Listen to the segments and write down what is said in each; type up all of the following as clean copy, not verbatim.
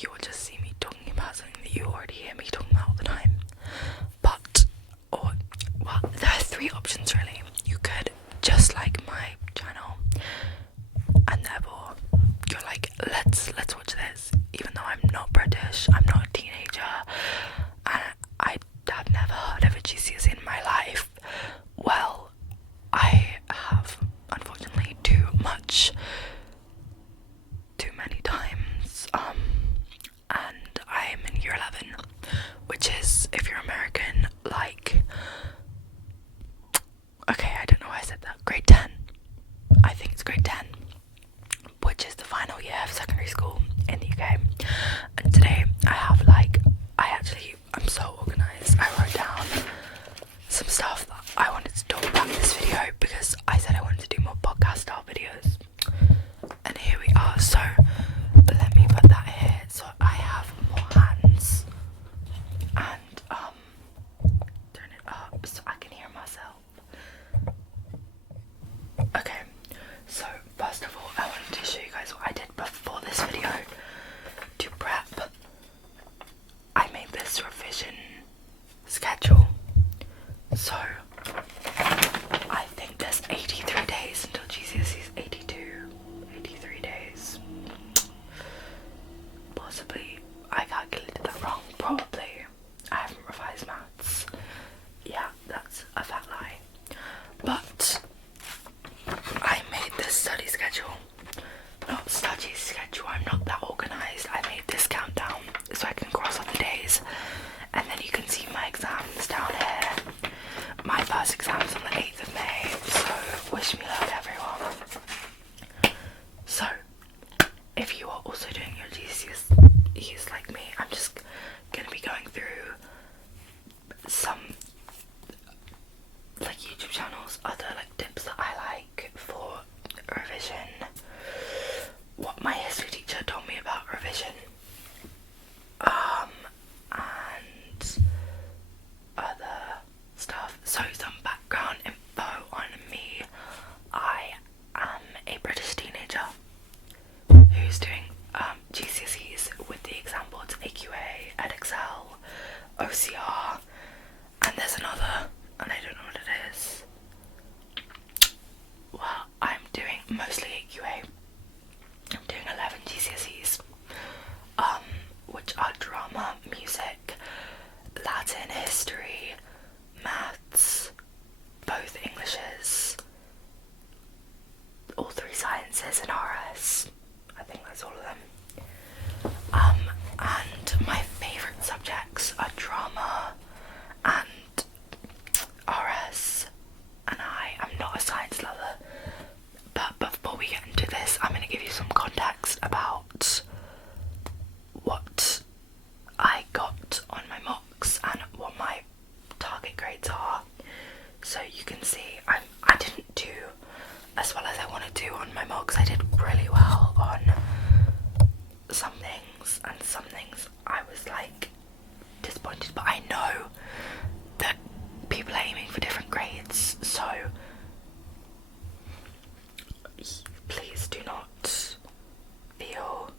you will just see me talking about something that you already hear me talking about all the time. But, well, there are three options really. You could just like my channel, and therefore you're like, let's watch this, even though I'm not British, I'm not a teenager, and I have never heard of a GCSE in my life. Well, I have, unfortunately, too many times, and I'm in year 11, which is, if you're American, like, okay, I don't know why I said that, grade 10, I think it's grade 10, which is the final year of secondary school in the UK. And today I'm so organised. I wrote down some stuff that I wanted to talk about in this video because I said I wanted to do more podcast style videos. And here we are. So let me put that here so I have more hands, and turn it up so I can hear myself. Okay, so first of all I wanted to show you guys what I did before this video to prep. I made this revision schedule. So I think there's 83 days until GCSE's 83 days. Possibly I calculated that wrong, probably. I haven't revised maths. Yeah, that's a fat lie. But I made this study schedule. Not study schedule, I'm not that organised. I made this countdown so I can cross off the days, and then you can see my exams down here. My first exam's on the 8th of May, so wish me luck everyone. So, if you are also doing your GCSEs like me, I'm just going to be going through some like YouTube channels, other like tips that I like for revision, what my history teacher told me about revision, and other stuff. So some background info on me. I am a British teenager who's doing GCSEs with the exam boards AQA, EdXL, OCR, and there's another, and I don't know what it is. Well, I'm doing mostly AQA. I'm doing 11 GCSEs, which are drama, music, Latin, history, maths, both Englishes, all three sciences and RS. I think that's all of them. And my favourite subjects are drama and RS, and I am not a science lover. But before we get into this, I'm going to give you some context about what I got on my mocks and what my target grades are. So you can see I didn't do as well as I wanted to on my mocks. I did really well on some things, and some things I was like disappointed, but I know that people are aiming for different grades, so please do not feel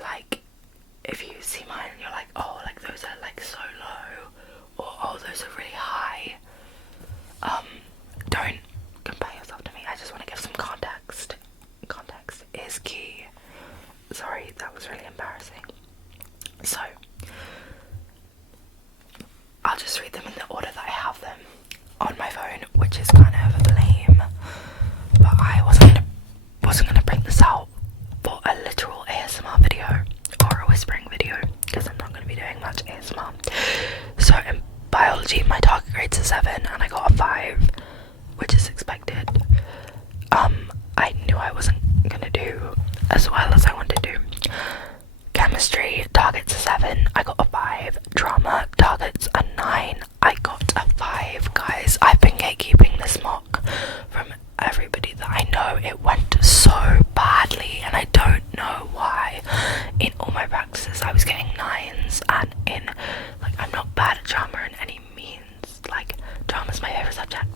like if you see mine and you're like, oh, like those are like so low, or oh, those are really high. Don't compare yourself to me. I just want to give some context. Context is key. Sorry, that was really embarrassing. So I'll just read them in the order that I have them on my phone, which is kind of lame, but I wasn't gonna bring this out for a literal ASMR video or a whispering video because I'm not gonna be doing much ASMR. So in biology, my target grade's a 7 and I got a 5, which is expected. I knew I wasn't gonna do as well as I wanted to. Chemistry, target's a 7, I got a 5. Drama, target's a 9, I got a 5. Guys, I've been gatekeeping this mock from everybody that I know. It went so badly and I don't know why. In all my practices I was getting 9s, and in, like, I'm not bad at drama in any means. Like, drama's my favourite subject,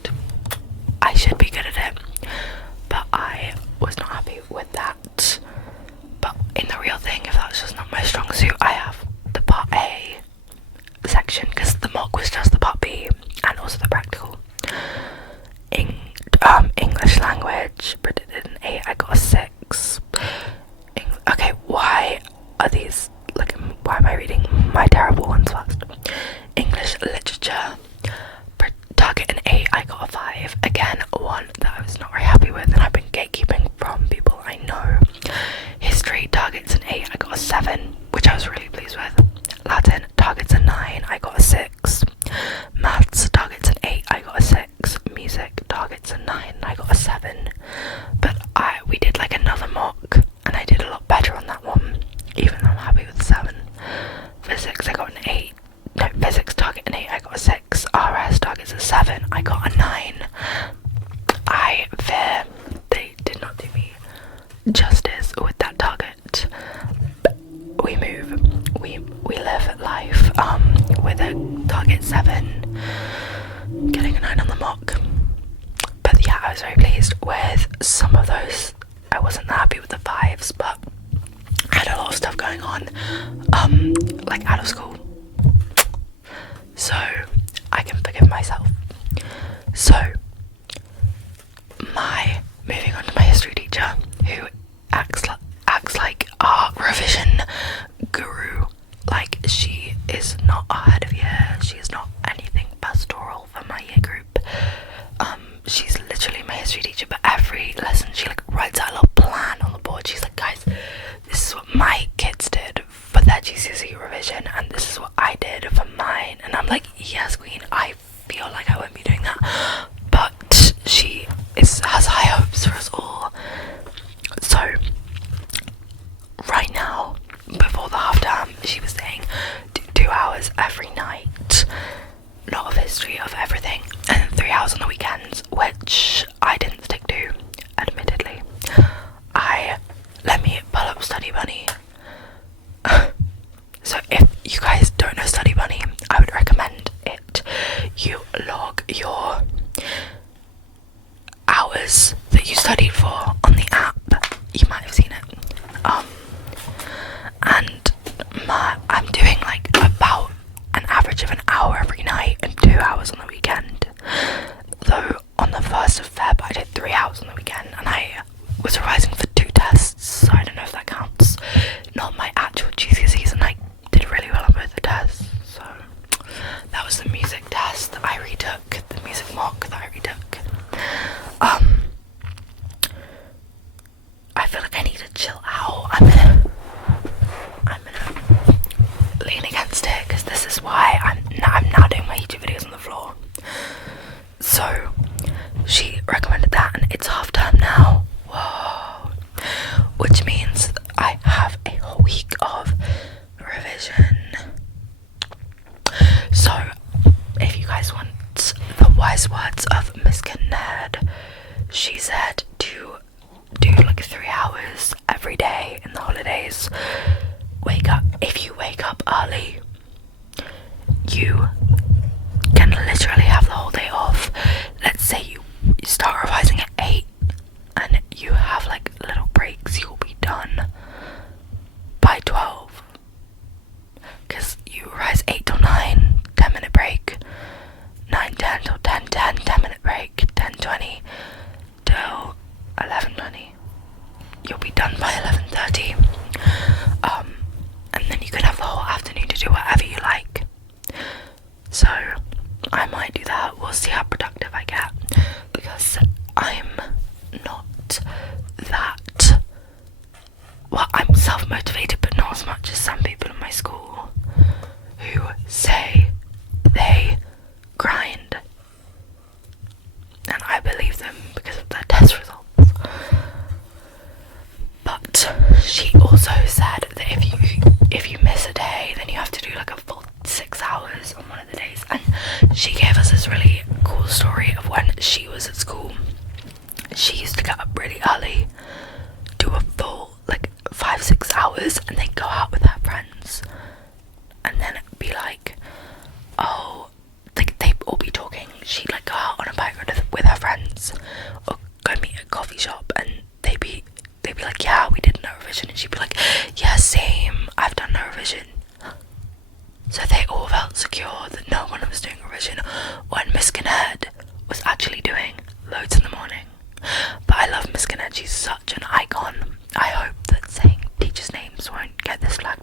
are these, like, why am I reading my terrible ones first? English literature, target an 8, I got a 5. Again, one that I was not very happy with, and I've been gatekeeping from people I know. History targets an 8, I got a 7, which I was really pleased with. Latin targets a 9, I got a 6. Maths targets an 8, I got a 6. Music targets a 9, I got a 7. But we did like another mock, and I did a lot better on that one, even though I'm happy with 7. Physics, I got an 8. No, physics target an 8, I got a 6. RS targets a 7, I got a 9. I fear they did not do me justice with that target. We move, we live life with a target 7, getting a 9 on the mock. But yeah, I was very pleased with some of those. I wasn't that happy with the 5s, but I had a lot of stuff going on, like out of school, so I can forgive myself. So moving on to my history teacher, who acts like our revision guru. Like, she is not ahead of year, she is not anything pastoral for my year group. She's literally my history teacher, but every lesson she like writes out a little plan on the board. She's like, guys, this is what my kids did for their GCSE revision, and this is what I did for mine. And I'm like, yes, queen, I feel like I won't be doing that, but she has high hopes for us all. So right now, before the half term, she was saying do 2 hours every night, not of history, of everything, and then 3 hours on the weekends, which I didn't stick to, admittedly. Let me pull up Study Bunny. So if you guys don't know Study Bunny, I would recommend it. You log your hours that you studied for on the app. You might have seen it. And I'm doing like about an average of an hour every night and 2 hours on the weekend. Though on the 1st of Feb I did 3 hours on the weekend, and I was revising for 2 tests, so I don't know if that counts. Not my actual GCSEs, and I did really well on both the tests. So that was the music test that I retook, the music mock that I retook. I feel like I need to chill out. I'm gonna lean against it, because this is why I'm now doing my YouTube videos on the floor. So she recommended that, and it's half term now. Whoa. Which means I have a whole week of revision. So if you guys want the wise words of Miss Kinnaird, she said to do like 3 hours every day in the holidays. If you wake up early, you can literally have the whole day off. Let's say you start revising at 8 and you have like little breaks, you'll be done by 12, because you revise 8 till 9, 10-minute break, 9:10 till 10:10, 10-minute break, 10:20 till 11:20. You'll be done by 11:30. And then you can have the whole afternoon to do whatever you like. So I might do that. We'll see how productive I get, because I'm not that, well, I'm self-motivated, but not as much as some people in my school who say they grind, and I believe them because of their test results. But she also said that if you miss a day, then you have to do like a full 6 hours on one of the days. And she gave us this really cool story of when she was at school. She used to get up really early, do a full like 5-6 hours, and then go out with her friends, and then be like, oh, like they'd all be talking. She'd like go out on a bike ride with her friends, or go meet at a coffee shop, and they'd be like, yeah, we did no revision, and she'd be like, yeah, same, I've done no revision. So they all felt secure that no one was doing revision, when Miss Kinnaird was actually doing loads in the morning. But I love Miss Kinnaird, she's such an icon. I hope that saying teachers' names won't get this flag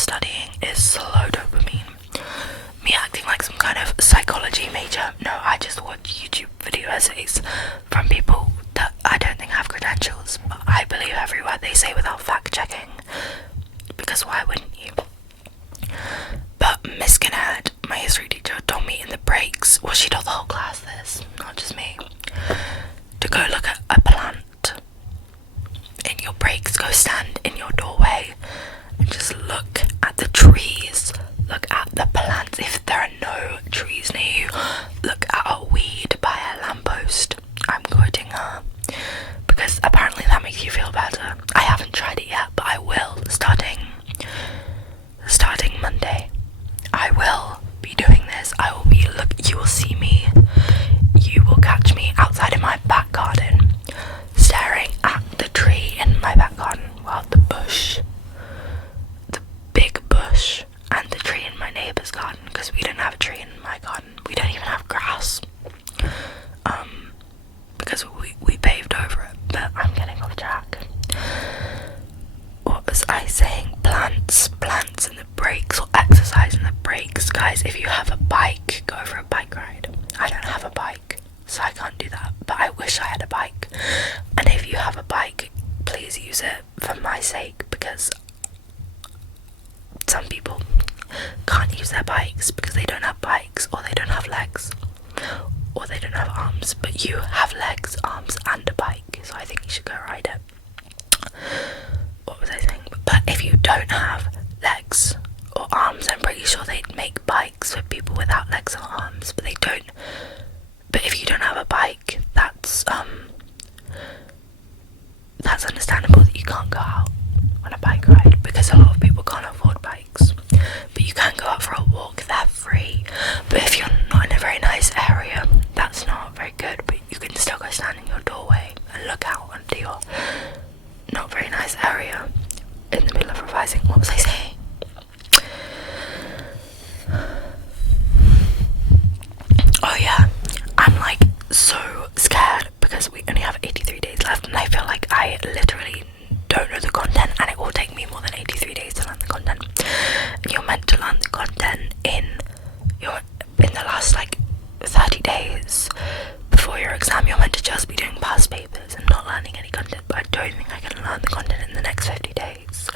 studying is slow dopamine. Me acting like some kind of psychology major. No, I just watch YouTube video essays from people that I don't think have credentials, but I believe every word they say without fact checking, because why wouldn't you? But Miss Gannett, my history teacher, told me in the breaks, well, she told the whole class this, not just me, to go look at a plant. In your breaks, go stand in your doorway and just look at the trees, look at the plants. If there are no trees near you, look at a weed by a lamppost. I'm quoting her, because apparently that makes you feel better. I haven't tried it yet, but I will, starting Monday. I will be doing this. You will see me, you will catch me outside in my back garden, staring at the tree in my back garden, well, the big bush, and the tree in my neighbour's garden, because we don't have a tree in my garden. We don't even have grass, because we paved over it. But I'm getting off track. What was I saying? Plants in the breaks, or exercise in the breaks. Guys, if you have a bike, go for a bike ride. I don't have a bike, so I can't do that, but I wish I had a bike. And if you have a bike, please use it for my sake, because some people can't use their bikes because they don't have bikes, or they don't have legs, or they don't have arms. But you have legs, arms, and a bike, so I think you should go ride it. What was I saying? But if you don't have legs or arms, I'm pretty sure they'd make bikes for people without legs or arms, but they don't. But if you don't have a bike, that's understandable that you can't go out on a bike ride, because a lot of people can't afford bikes. But you can go out for a walk, they're free. But if you're not in a very nice area, that's not very good, but you can still go stand in your doorway and look out into your not very nice area in the middle of revising. What was I saying? Oh yeah, I'm like so scared because we only have 83 days left, and I feel like I literally don't know the content, and it will take me more than 83 days to learn the content. And you're meant to learn the content in the last like 30 days before your exam. You're meant to just be doing past papers and not learning any content, but I don't think I can learn the content in the next 50 days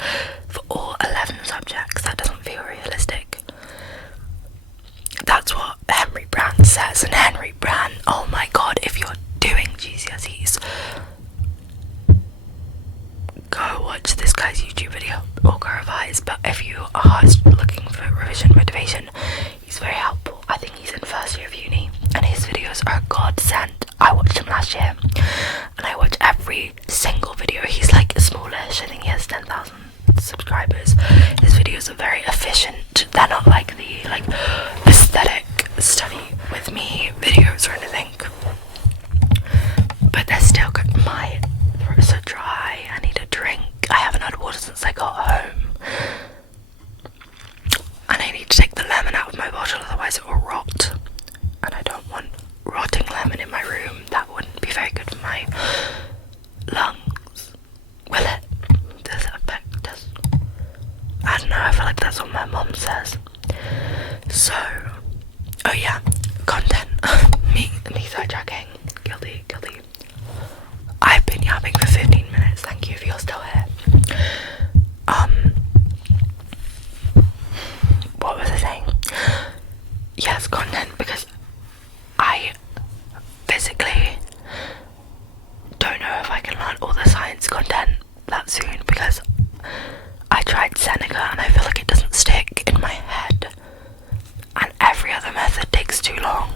for all 11 subjects. That doesn't feel realistic. That's what Henry Brand says, and Henry Brand, oh my god, if you're doing GCSEs, go watch this guy's YouTube video or go revise. But if you are looking for revision motivation, he's very helpful. I think he's in first year of uni, and his videos are godsend. I watched him last year, and I watch every single video. He's like smallish, I think he has 10,000 subscribers. His videos are very efficient. They're not like the aesthetic study with me videos or anything, but they're still good. My throat's so dry, I need a drink. I haven't had water since I got home, and I need to take the lemon out of my bottle, otherwise it will rot, and I don't want rotting lemon in my room. That wouldn't be very good for my lungs, will it? Does it affect us? I don't know, I feel like that's what my mom says. So, oh yeah, content. me sidetracking. Guilty. I've been yapping for 15 minutes, thank you if you're still here. What was I saying? Yes, content, because I physically don't know if I can learn all the science content that soon, because I tried Seneca and I feel like it doesn't stick in my head, and every other method takes too long.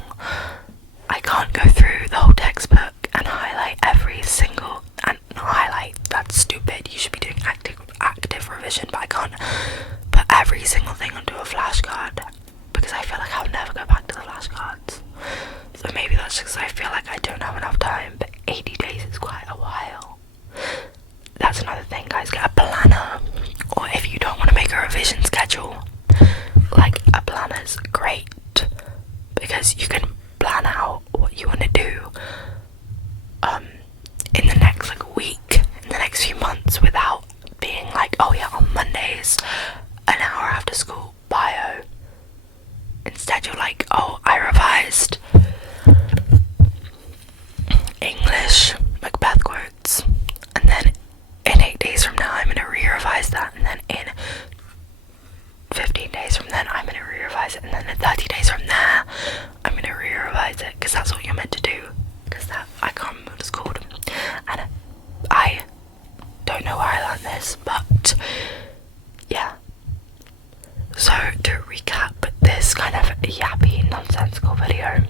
I can't go through the whole textbook and highlight every single, and not highlight, that's stupid, you should be doing active revision, but I can't put every single thing onto a flashcard because I feel like I'll never go back to the flashcards. So maybe that's just because I feel like I don't have enough time, but 80 days is quite a while. That's another thing, guys, get a planner, or if you don't want to make a revision schedule, like a planner's great because you can plan out what you want to do in the next week, in the next few months, without being like, oh yeah, on Mondays an hour So to recap this kind of yappy, nonsensical video,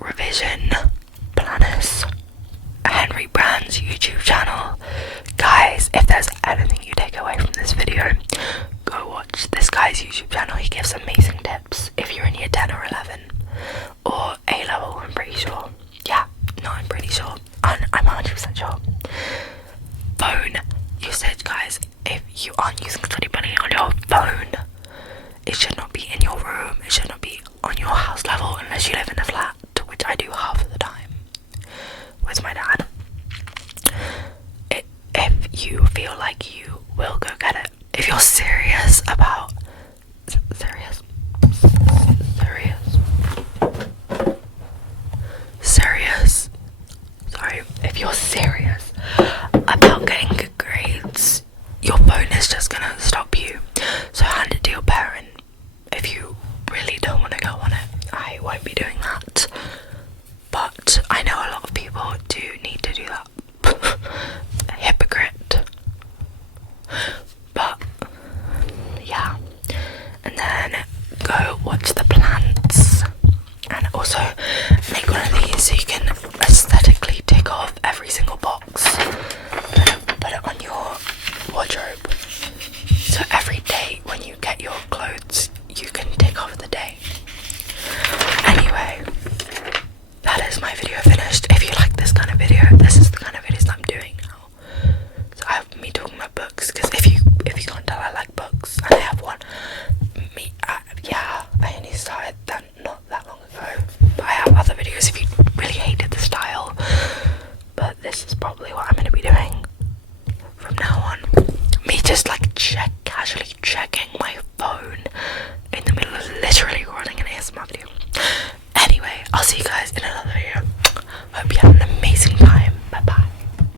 revision planners, Henry Brand's YouTube channel. Guys, if there's anything you take away from this video, go watch this guy's YouTube channel. He gives amazing tips if you're in year 10 or 11 or A level. I'm pretty sure. Yeah, no, I'm pretty sure. I'm 100% sure. Phone usage, guys. If you aren't using Study Bunny on your phone, it should not be in your room. It should not be on your house level unless you live in a flat, which I do half of the time with my dad. If you feel like you will, go get it. If you're serious about serious sorry, if you're serious about getting good grades, your phone is just gonna stop you. So hand it to your parent. If you really don't want to go on it, I won't be doing that. But I know a lot of people do need to do that. Hypocrite. But yeah, and then go watch the plants, and also make one of these so you can aesthetically tick off every single box. Put it on your wardrobe, so every day when you get your clothes you can tick off the day. Anyway, that is my video finished. If you like this kind of video, this is the kind of videos that I'm doing now. So I have me talking about books, because if you can't tell, I like books, and I have one. I only started that not that long ago, but I have other videos if you really hated the style. But this is probably what I'm going to be doing from now on. Me just like casually checking my phone in the middle of literally recording an ASMR video. Anyway, I'll see you guys in another video. Hope you have